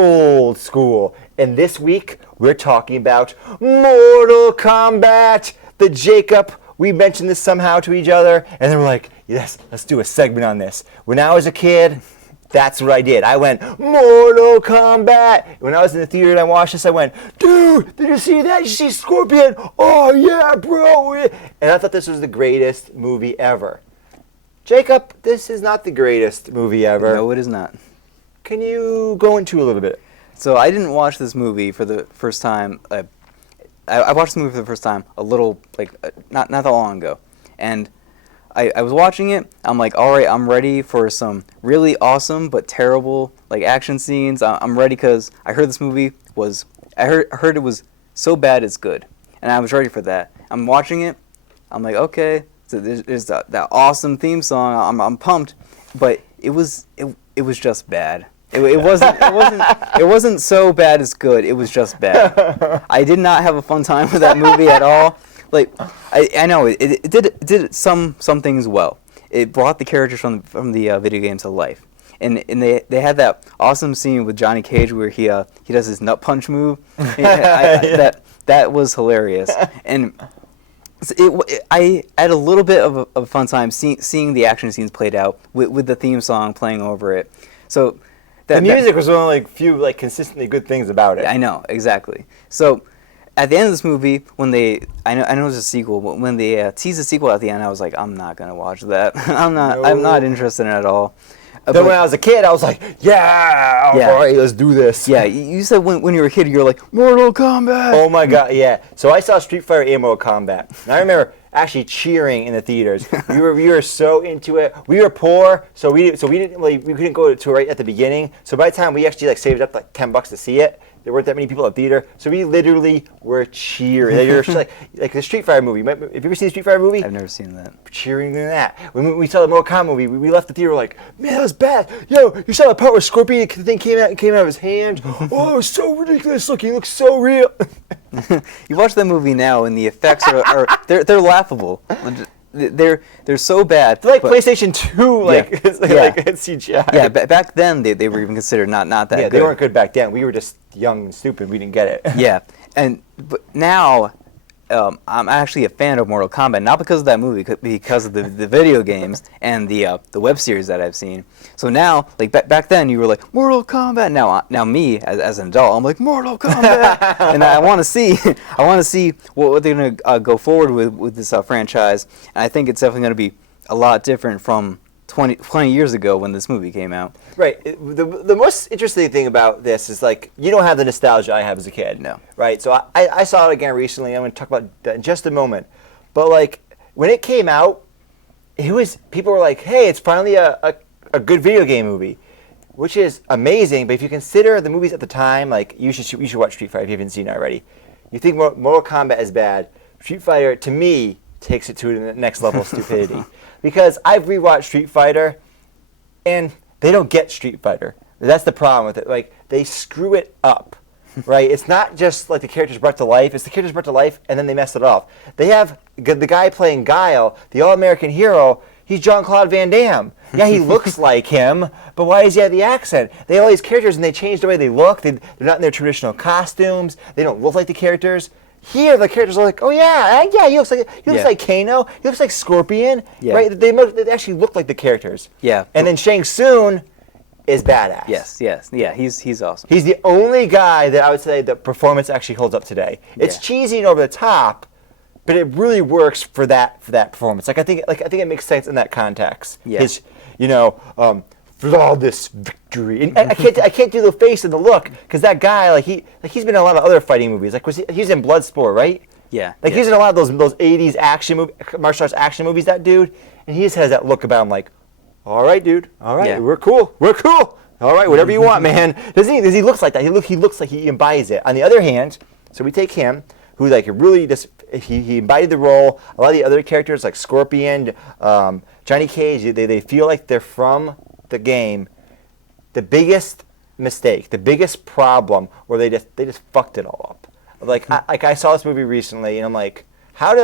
Old Skool. And this week, we're talking about Mortal Kombat. The Jacob, we mentioned this somehow to each other, and then we're like, yes, let's do a segment on this. When I was a kid, that's what I did. I went, Mortal Kombat. When I was in the theater and I watched this, I went, dude, did you see that? Did you see Scorpion? Oh, yeah, bro. And I thought this was the greatest movie ever. Jacob, this is not the greatest movie ever. No, it is not. Can you go into a little bit? So I didn't watch this movie for the first time. I watched the movie for the first time a little, not that long ago. And I was watching it. I'm like, all right, I'm ready for some really awesome but terrible action scenes. I'm ready because I heard this movie was, I heard it was so bad it's good. And I was ready for that. I'm watching it. I'm like, okay, so there's that awesome theme song. I'm pumped. But it was just bad. It wasn't so bad it's good. It was just bad. I did not have a fun time with that movie at all. I know it did some things well. It brought the characters from the video game to life, and they had that awesome scene with Johnny Cage where he does his nut punch move. That was hilarious, and I had a little bit of a fun time seeing the action scenes played out with the theme song playing over it. So the music was one of the few consistently good things about it. I know, exactly. So at the end of this movie, when I know it's a sequel, but when they teased a sequel at the end, I was like, I'm not gonna watch that. I'm not interested in it at all. Then when I was a kid, I was like, yeah, all right, let's do this. Yeah, you said when you were a kid, you were like, Mortal Kombat. Oh my God, yeah. So I saw Street Fighter and Mortal Kombat, and I remember actually cheering in the theaters. We were so into it. We were poor, so we couldn't go to right at the beginning. So by the time we actually saved up $10 to see it, there weren't that many people at the theater, so we literally were cheering. Like the Street Fighter movie. Have you ever seen the Street Fighter movie? I've never seen that. Cheering in that. When we saw the Mortal Kombat movie, we left the theater like, man, that was bad. Yo, you saw the part where Scorpion thing came out of his hand? Oh, it was so ridiculous looking. It looks so real. You watch that movie now, and the effects are they're laughable. They're so bad. They're like PlayStation 2, it's CGI. Yeah, back then they were even considered not that good. Yeah, they weren't good back then. We were just young and stupid. We didn't get it. Yeah, but now I'm actually a fan of Mortal Kombat, not because of that movie, because of the video games and the web series that I've seen. So now, back then, you were like Mortal Kombat. Now me as an adult, I'm like Mortal Kombat, and I want to see what they're gonna go forward with this franchise. And I think it's definitely gonna be a lot different from 20 years ago when this movie came out. Right. The most interesting thing about this is you don't have the nostalgia I have as a kid. No. Right. So I saw it again recently. I'm going to talk about that in just a moment. But when it came out, people were like, "Hey, it's finally a good video game movie," which is amazing. But if you consider the movies at the time, you should watch Street Fighter if you haven't seen it already. You think Mortal Kombat is bad? Street Fighter, to me, takes it to the next level of stupidity. Because I've rewatched Street Fighter, and they don't get Street Fighter. That's the problem with it. They screw it up, right? It's not just the characters brought to life. It's the characters brought to life, and then they mess it off. They have the guy playing Guile, the all-American hero. He's Jean-Claude Van Damme. Yeah, he looks like him, but why does he have the accent? They have all these characters, and they change the way they look. They're not in their traditional costumes. They don't look like the characters. Here, the characters are like, oh yeah, he looks like Kano, he looks like Scorpion, right? They actually look like the characters. Yeah. And then Shang Tsung is badass. Yes, yeah, he's awesome. He's the only guy that I would say the performance actually holds up today. It's cheesy and over the top, but it really works for that performance. I think it makes sense in that context. Yeah. His, flawless victory. And I can't do the face and the look because that guy he's been in a lot of other fighting movies. He's in Bloodsport, right? Yeah. He's in a lot of those 80s martial arts action movies. That dude, and he just has that look about him all right, dude. All right, we're cool. All right, whatever you want, man. Does he looks like that? He looks like he embodies it. On the other hand, so we take him, who really just he embodied the role. A lot of the other characters like Scorpion, Johnny Cage, they feel like they're from the game. The biggest mistake, the biggest problem, where they just fucked it all up. I saw this movie recently, and I'm like, how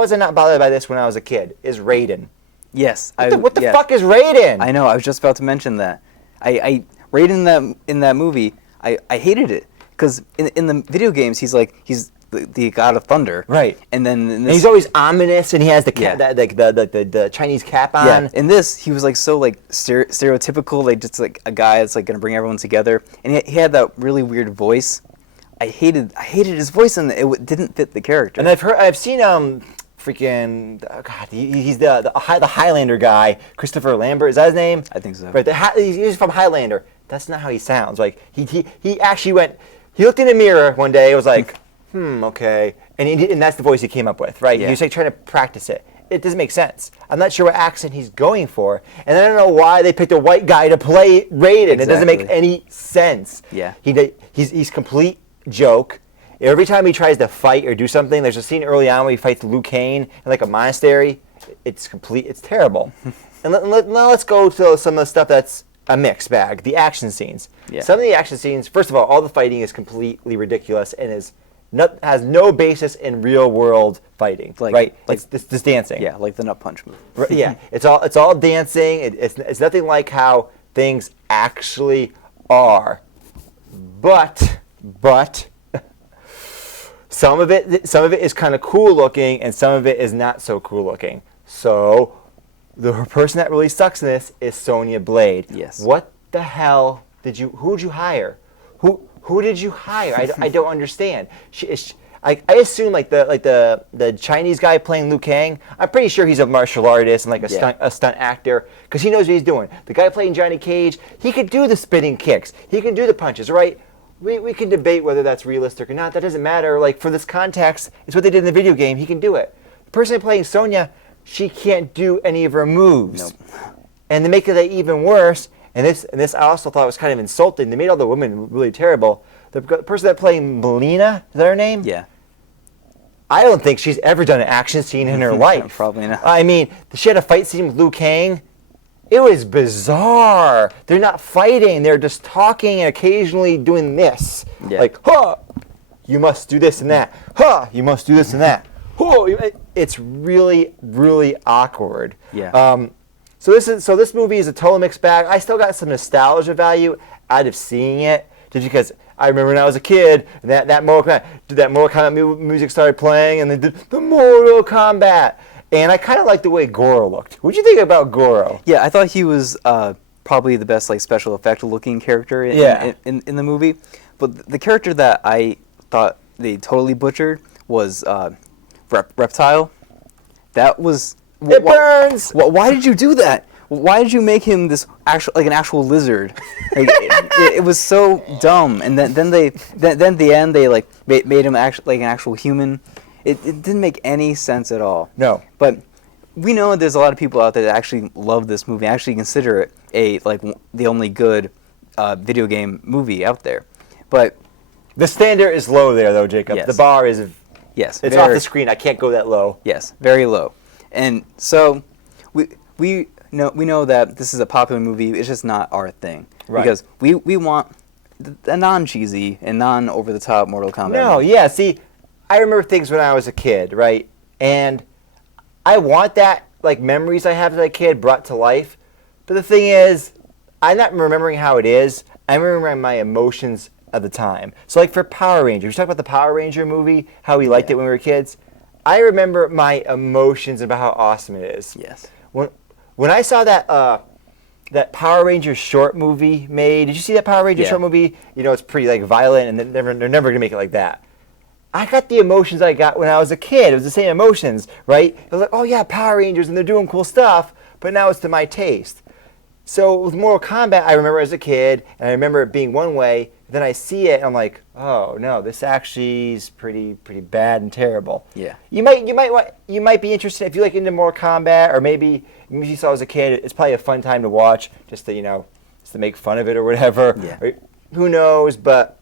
was I not bothered by this when I was a kid? Is Raiden? Yes. What the fuck is Raiden? I know. I was just about to mention that. Raiden in that movie, I hated it because in the video games he's the god of thunder. Right. And then And he's always ominous, and he has the cap, Yeah. the Chinese cap on. Yeah. In this, he was like so like stereotypical, like just like a guy that's like gonna bring everyone together, and he had that really weird voice. I hated his voice, and it didn't fit the character. And I've seen freaking God, he's the Highlander guy, Christopher Lambert, is that his name? I think so. Right, he's from Highlander. That's not how he sounds. Like he actually he looked in the mirror one day. It was like, okay, and that's the voice he came up with, right? Yeah. He was like trying to practice it. It doesn't make sense. I'm not sure what accent he's going for, and I don't know why they picked a white guy to play Raiden. It doesn't make any sense. Yeah. He's complete joke. Every time he tries to fight or do something, there's a scene early on where he fights Liu Kang in like a monastery. It's terrible. And now let's go to some of the stuff that's a mixed bag. The action scenes. Yeah. Some of the action scenes, first of all the fighting is completely ridiculous and has no basis in real world fighting. Right? It's just dancing. Yeah, like the Nut Punch movie. Right, yeah, it's all dancing. It's nothing like how things actually are. But some of it is kind of cool looking, and some of it is not so cool looking. So the person that really sucks in this is Sonya Blade. Yes. What the hell who'd you hire? Who did you hire? I don't understand. I assume like the Chinese guy playing Liu Kang. I'm pretty sure he's a martial artist and like a stunt actor because he knows what he's doing. The guy playing Johnny Cage, he could do the spinning kicks. He can do the punches, right? We can debate whether that's realistic or not. That doesn't matter. Like for this context, it's what they did in the video game. He can do it. The person playing Sonya, she can't do any of her moves. Nope. And to make it even worse, and this I also thought was kind of insulting. They made all the women really terrible. The person that playing Melina, is that her name? Yeah. I don't think she's ever done an action scene in her life. Probably not. I mean, she had a fight scene with Liu Kang. It was bizarre. They're not fighting. They're just talking and occasionally doing this. Yeah. Like, huh, you must do this and that. Huh, you must do this and that. Huh, it's really, really awkward. Yeah. So this movie is a total mixed bag. I still got some nostalgia value out of seeing it, just because I remember when I was a kid, and that Mortal Kombat music started playing, and they did the Mortal Kombat. And I kind of liked the way Goro looked. What'd you think about Goro? Yeah, I thought he was probably the best like special effect looking character in the movie. But the character that I thought they totally butchered was Reptile. That was Burns. Why did you do that? Why did you make him this an actual lizard? Like, it was so dumb. And then at the end they like made him like an actual human. It didn't make any sense at all. No. But we know there's a lot of people out there that actually love this movie, actually consider it the only good video game movie out there. But The standard is low there, though, Jacob. Yes. The bar is... Yes. It's off the screen. I can't go that low. Yes, very low. And so we know that this is a popular movie. It's just not our thing. Right. Because we want a non-cheesy and non-over-the-top Mortal Kombat No, movie. yeah. See, I remember things when I was a kid, right? And I want that, like, memories I have as a kid brought to life. But the thing is, I'm not remembering how it is. I'm remembering my emotions of the time. So, like, for Power Rangers, you talk about the Power Ranger movie, how we liked it when we were kids. I remember my emotions about how awesome it is. Yes. When I saw that Power Rangers short movie made, did you see that Power Rangers short movie? You know, it's pretty, like, violent, and they're never going to make it like that. I got the emotions I got when I was a kid. It was the same emotions, right? I was like, oh, yeah, Power Rangers, and they're doing cool stuff, but now it's to my taste. So with Mortal Kombat, I remember as a kid, and I remember it being one way. Then I see it, and I'm like, oh no, this actually is pretty bad and terrible. Yeah. You might be interested if you like into Mortal Kombat, or maybe you saw it as a kid. It's probably a fun time to watch, just to make fun of it or whatever. Yeah. Or, who knows? But